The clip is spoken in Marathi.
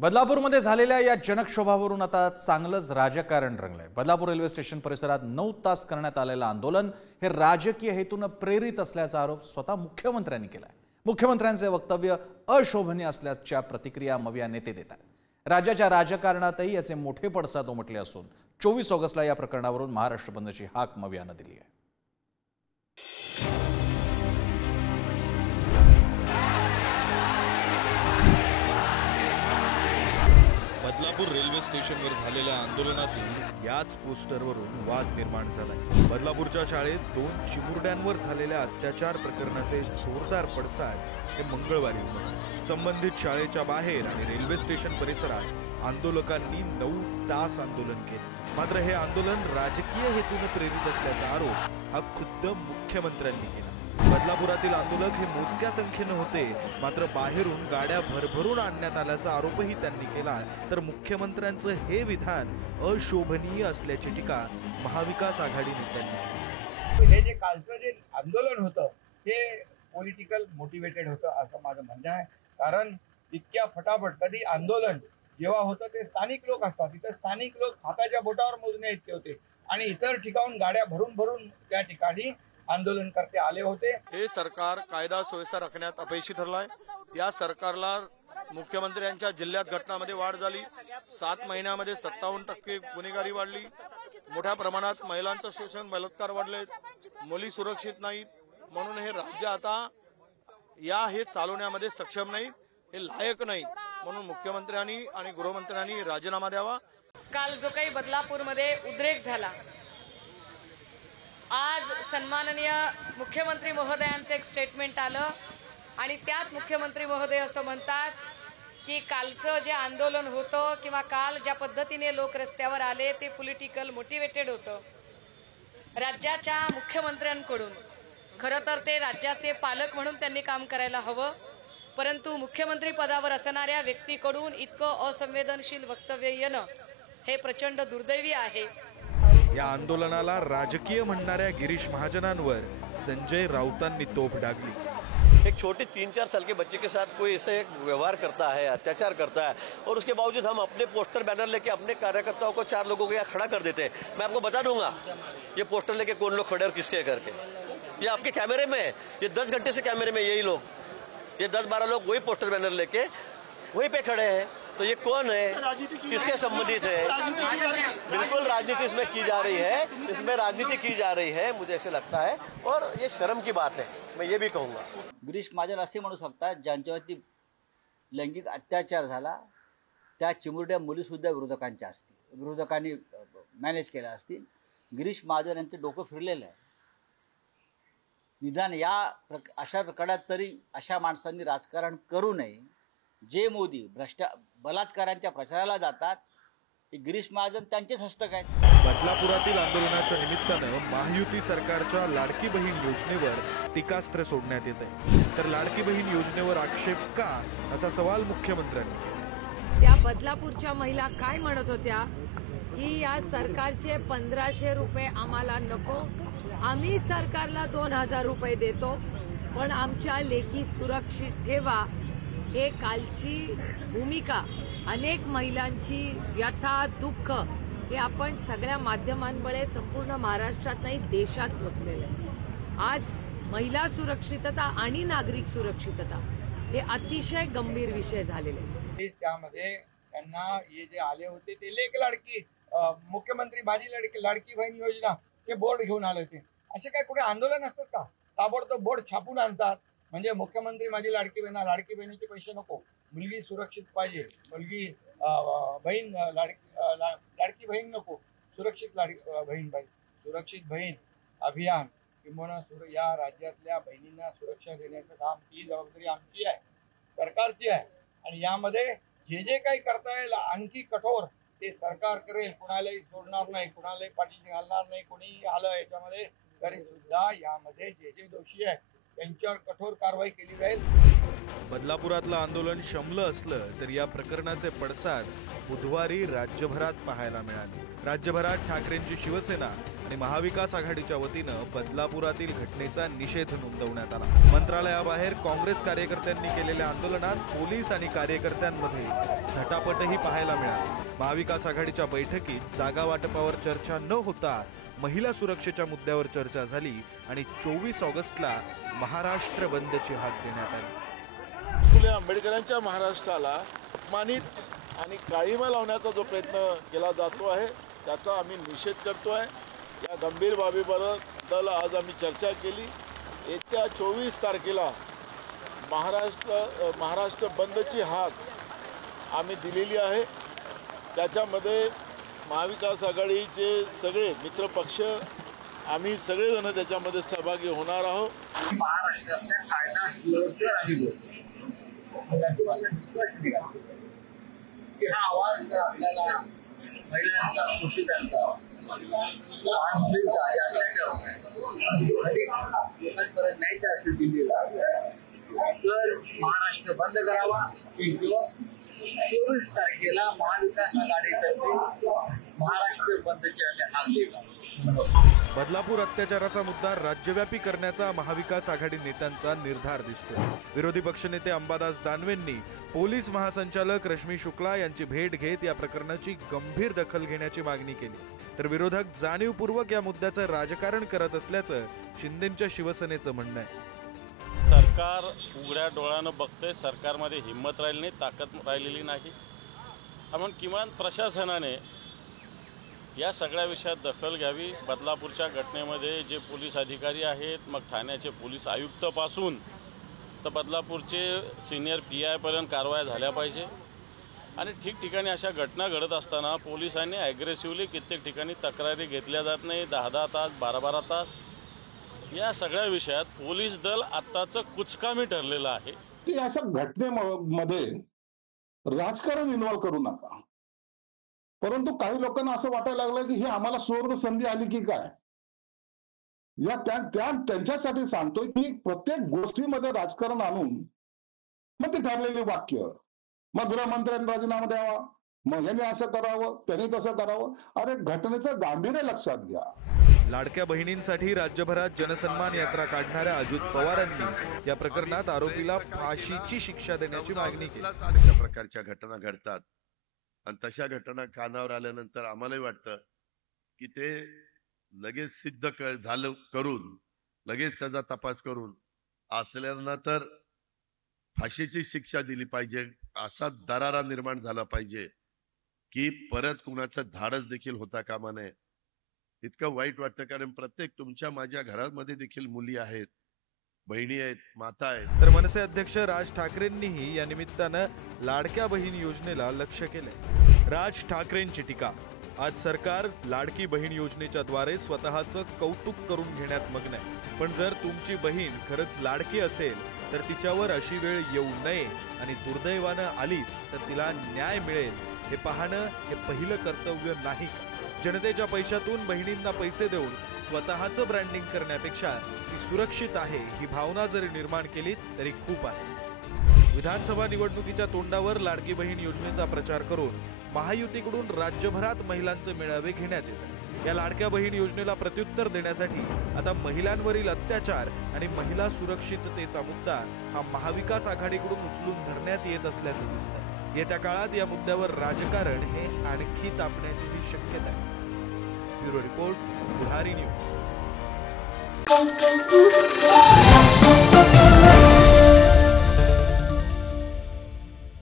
बदलापूरमध्ये झालेल्या या जनक्षोभावरून आता चांगलंच राजकारण रंगलंय। बदलापूर रेल्वे स्टेशन परिसरात 9 तास करण्यात आलेलं आंदोलन हे राजकीय हेतून प्रेरित असल्याचा आरोप स्वतः मुख्यमंत्र्यांनी केलाय। मुख्यमंत्र्यांचे वक्तव्य अशोभनीय असल्याच्या प्रतिक्रिया मविया नेते देत आहेत। राज्याच्या राजकारणातही याचे मोठे पडसाद उमटले असून 24 ऑगस्टला या प्रकरणावरून महाराष्ट्र बंदची हाक मवियाने दिली आहे। बदलापूर रेल्वे स्टेशनवर झालेल्या आंदोलनातून याच पोस्टरवरून वाद निर्माण झालाय। बदलापूरच्या शाळेत 2 चिमुरड्यांवर झालेल्या अत्याचार प्रकरणाचे जोरदार पडसाद हे मंगळवारी उमटले। संबंधित शाळेच्या बाहेर आणि रेल्वे स्टेशन परिसरात आंदोलकांनी 9 तास आंदोलन केले। मात्र हे आंदोलन राजकीय हेतून प्रेरित असल्याचा आरोप हा खुद्द मुख्यमंत्र्यांनी केला। बदलापुरातील आंदोलक हे मोजक्या संख्येने होते, मात्र बाहेरून गाड्या भरभरून आणण्यात आल्याचा आरोपही त्यांनी केला। तर मुख्यमंत्र्यांचं हे विधान अशोभनीय असल्याची टीका महाविकास आघाडी नेत्यांनी केली। हे जे कालचं जे आंदोलन होतं हे पॉलिटिकल मोटिवेटेड होतं असं माझं म्हणणं आहे। कारण इतक्या फटाफट कधी आंदोलन जेव्हा होतं ते स्थानिक लोक असतात, तिथे स्थानिक लोक हाताच्या बोटावर मोजण्या इतके होते आणि इतर ठिकाणून गाड्या भरून भरून त्या ठिकाणी आंदोलनकर्ते आले होते। हे सरकार कायदा सुव्यवस्था राखण्यात अपयशी ठरलाय। या सरकारला मुख्यमंत्र्यांच्या जिल्ह्यात घटनांमध्ये वाढ झाली। 7 महिन्यामध्ये 57% गुन्हेगारी वाढली। मोठ्या प्रमाणात महिलांचं शोषण, बलात्कार वाढले। मुली सुरक्षित नाही, म्हणून हे राज्य आता हे चालवण्यामध्ये सक्षम नाही, हे लायक नाही, म्हणून मुख्यमंत्र्यांनी आणि गृहमंत्र्यांनी राजीनामा द्यावा। काल जो काही बदलापूरमध्ये उद्रेक झाला, आज सन्माननीय मुख्यमंत्री महोदयांचं एक स्टेटमेंट आलं आणि त्यात मुख्यमंत्री महोदय असं म्हणतात की कालचं जे आंदोलन होतं किंवा काल ज्या पद्धतीने लोक रस्त्यावर आले ते पॉलिटिकल मोटिवेटेड होतं। राज्याच्या मुख्यमंत्र्यांकडून खरं तर ते राज्याचे पालक म्हणून त्यांनी काम करायला हवं, परंतु मुख्यमंत्री पदावर असणाऱ्या व्यक्तीकडून इतकं असंवेदनशील वक्तव्य येणं हे प्रचंड दुर्दैवी आहे। या आंदोलनाला राजकीय म्हणणाऱ्या गिरीश महाजनांवर संजय राउतांनी तोफ डागली। एक छोटे 3-4 साल के बच्चे के साथ कोई ऐसे एक व्यवहार करता है, अत्याचार करता है, और उसके बावजूद हम अपने पोस्टर बैनर लेके अपने कार्यकर्ताओं को 4 लोगों को यहाँ खड़ा कर देते हैं। मैं आपको बता दूंगा ये पोस्टर लेके कौन लोग खड़े और किसके करके। ये आपके कैमरे में, ये 10 घंटे से कैमरे में यही लोग, ये 10-12 लोग वही पोस्टर बैनर लेके वहीं पे खड़े हैं। तो ये कौन है, किसके संबंधित है? बिल्कुल राजनीति इसमें की जा रही है, इसमें राजनीति की जा रही है, मुझे ऐसे लगता है, और ये शर्म की बात है। मैं ये भी कहूँगा गिरीश महाजन असे म्हणू शकतात ज्यांच्यावरती लैंगिक अत्याचार झाला त्या चिमुरड्या मुलीसुद्धा विरोधकांनी मॅनेज केल्या असतील। गिरीश महाजन यांचं डोकं फिरलेलं आहे। निदान अशा प्रकारात तरी अशा माणसांनी राजकारण करू नये। जे मोदी बलात्कारांच्या प्रचाराला जातात ते गिरीश महाजन त्यांचेच हस्तक आहेत। बदलापुरातील आंदोलनाच्या निमित्तानं महायुती सरकारच्या लाडकी बहीण योजनेवर टीकास्त्र सोडण्यात येत आहे। तर लाडकी बहीण योजनेवर आक्षेप का असा सवाल मुख्यमंत्र्यांनी केला। त्या बदलापूरच्या महिला काय म्हणत होत्या की या सरकारचे 1500 रुपये आम्हाला नको, आम्ही सरकारला 2000 रुपये देतो, पण आमच्या लेकी सुरक्षित ठेवा। हे कालची भूमिका अनेक महिलांची व्यथा, दुःख हे आपण सगळ्या माध्यमांमुळे संपूर्ण महाराष्ट्रात नाही देशात पोचलेलं आहे। आज महिला सुरक्षितता आणि नागरिक सुरक्षितता हे अतिशय गंभीर विषय झालेले आहेत। त्यामध्ये त्यांना हे जे आले होते ते लेक लाडकी मुख्यमंत्री माझी लाडकी बहीण योजना हे बोर्ड घेऊन आले होते। असे काय कुठे आंदोलन असतात का? ताबडतोब बोर्ड छापून आणतात, म्हणजे मुख्यमंत्री माझी लाडकी बहिणीचे पैसे नको, मुलगी सुरक्षित पाहिजे, मुलगी बहीण लाडकी बहीण नको, सुरक्षित बहीण पाहिजे। सुरक्षित बहीण अभियान किंवा या राज्यातल्या बहिणींना सुरक्षा देण्याचं काम ही जबाबदारी आमची आहे, सरकारची आहे। आणि यामध्ये जे काही करता येईल आणखी कठोर ते सरकार करेल। कुणालाही सोडणार नाही, कुणालाही पाठीशी घालणार नाही। कोणीही आलं याच्यामध्ये तरी सुद्धा यामध्ये जे दोषी आहे त्यांच्यावर कठोर कारवाई केली जाईल. बदलापुरातलं आंदोलन शमलं असलं तर या प्रकरणाचे पडसाद बुधवारी राज्यभरात पाहायला मिळाले. राज्यभरात ठाकरेंची शिवसेना आणि महाविकास आघाडीच्या वतीनं बदलापुरातील घटनेचा निषेध नोंदवण्यात आला. मंत्रालयाबाहेर काँग्रेस कार्यकर्त्यांनी केलेल्या आंदोलनात पोलीस आणि कार्यकर्त्यांमध्ये झटापटही पाहायला मिळाली. महाविकास आघाडीच्या बैठकीत जागा वाटपावर चर्चा न होता महिला सुरक्षेच्या मुद्द्यावर चर्चा झाली आणि 24 ऑगस्टला महाराष्ट्र बंदची हाक देण्यात आली. फुले आंबेडकरांच्या महाराष्ट्राला अपमानित आणि काळीमा लावण्याचा जो प्रयत्न केला जातो आहे त्याचा आम्ही निषेध करतो आहे. या गंभीर बाबीबद्दल आज आम्ही चर्चा केली. येत्या 24 तारखेला महाराष्ट्र बंदची हाक आम्ही दिलेली आहे. त्याच्यामध्ये महाविकास आघाडीचे सगळे मित्रपक्ष आम्ही सगळेजण त्याच्यामध्ये सहभागी होणार आहोत. महाराष्ट्रातल्या कायदा सुव्यवस्थेवर आम्ही बोलतो. असं निष्कर्ष निघाला की हा आवाज आपल्याला महिलांचा, शोषितांचा, लहान मुलींचा अशा लोकांपर्यंत न्यायचा असेल दिल्लीला तर महाराष्ट्र बंद करावा. एक दिवस 24 तारखेला महाविकास आघाडीतर्फे महाराष्ट्र बंदची आम्ही हाक दिला. बदलापूर अत्याचाराचा मुद्दा राज्यव्यापी करण्याचा महाविकास आघाडी नेत्यांचा निर्धार दिसतो. विरोधी पक्षनेते अंबादास दानवेंनी पोलीस महासंचालक रश्मी शुक्ला यांची भेट घेत या प्रकरणाची गंभीर दखल घेण्याची मागणी केली. तर विरोधक जाणीवपूर्वक या मुद्द्याचं राजकारण करत असल्याचं शिंदेंच्या शिवसेनेचं म्हणणं आहे. सरकार उघड्या डोळ्यानं बघतंय. सरकारमध्ये हिंमत राहिली नाही, ताकद राहिलेली नाही. म्हणून किमान प्रशासनाने या सगळ्या विषयात दखल घ्यावी. बदलापूरच्या घटनेमध्ये जे पोलीस अधिकारी आहेत, मग ठाण्याचे पोलीस आयुक्तपासून तर बदलापूरचे सिनियर PI पर्यंत कारवाया झाल्या पाहिजे. आणि ठिकठिकाणी अशा घटना घडत असताना पोलिसांनी ॲग्रेसिव्हली कित्येक ठिकाणी तक्रारी घेतल्या जात नाही. 10-10 तास, 12-12 तास. या सगळ्या विषयात पोलीस दल आत्ताचं कुचकामी ठरलेलं आहे. की अशा घटनेमध्ये राजकारण इन्व्हॉल्व करू नका. परंतु काही लोकांना असं वाटायला लागलं की ही आम्हाला सुवर्ण संधी आली की काय. या त्यांच्यासाठी सांगतोय की प्रत्येक गोष्टीमध्ये राजकारण आणून मग ती ठरलेली वाक्य, मग गृहमंत्र्यांनी राजीनामा द्यावा, मग यांनी असं करावं, त्यांनी तसं करावं. अरे घटनेचं गांभीर्य लक्षात घ्या. लाडक्या बहिणींसाठी राज्यभरात जनसन्मान यात्रा काढणाऱ्या अजित पवारांनी या प्रकरणात आरोपीला फाशीची शिक्षा देण्याची मागणी केली. अशा प्रकारच्या घटना घडतात आणि तशा घटना कानावर आल्यानंतर आम्हालाही वाटतं की ते लगेच सिद्ध झालं करून लगेच त्याचा तपास करून असल्यांना तर फाशीची शिक्षा दिली पाहिजे. असा दरारा निर्माण झाला पाहिजे की परत कुणाचं धाडस देखील होता कामा नये. इतकं वाईट वाटतं कारण प्रत्येक तुमच्या माझ्या घरामध्ये देखील मुली आहेत, बहिणी आहेत, माता आहेत. तर मनसे अध्यक्ष राज ठाकरेंनीही या निमित्तानं लाडक्या बहीण योजनेला लक्ष्य केलंय. राज ठाकरेंची टीका. आज सरकार लाडकी बहीण योजनेच्या द्वारे स्वतःचं कौतुक करून घेण्यात मग्न आहे. पण जर तुमची बहीण खरंच लाडकी असेल तर तिच्यावर अशी वेळ येऊ नये आणि दुर्दैवानं आलीच तर तिला न्याय मिळेल हे पाहणं हे पहिलं कर्तव्य नाही का. जनतेच्या पैशातून बहिणींना पैसे देऊन स्वतःचं ब्रँडिंग करण्यापेक्षा ती सुरक्षित आहे ही भावना जरी निर्माण केली तरी खूप आहे. विधानसभा निवडणुकीच्या तोंडावर लाडकी बहीण योजनेचा प्रचार करून महायुतीकडून राज्यभरात महिलांचे मेळावे घेण्यात येतात. या लाडक्या बहीण योजनेला प्रत्युत्तर देण्यासाठी आता महिलांवरील अत्याचार आणि महिला सुरक्षिततेचा मुद्दा हा महाविकास आघाडीकडून उचलून धरण्यात येत असल्याचं दिसतंय. येत्या काळात या मुद्द्यावर राजकारण हे आणखी तापण्याचीही शक्यता आहे. ब्युरो रिपोर्ट, पुढारी न्यूज.